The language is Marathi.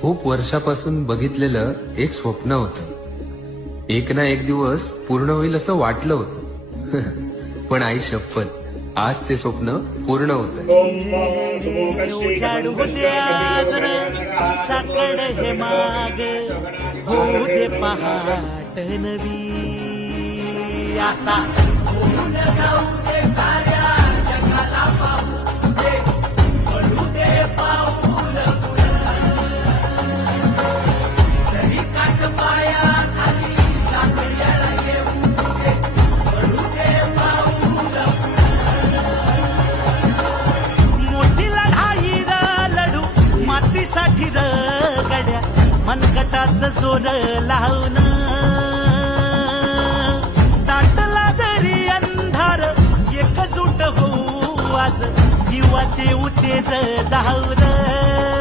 खूप वर्षापासून बघितलेलं एक स्वप्न होतं. एक ना एक दिवस पूर्ण होईल असं वाटलं होतं. पण आई शपथ, आज ते स्वप्न पूर्ण होतं. साकड हे माग होऊ दे पहाट नवी आता होऊन जाऊ दे साऱ्या जगाला पाहू दे पडू दे पाऊल जरी काट पाया खाली साकड्याला येऊ दे पडू दे पाऊल मोठी लढाई लढू मातीसाठी गड्या मनगटाचं जोर लावून दाटला जरी अंधार एकजूट होऊ आज दिवा देऊ तेज धावलं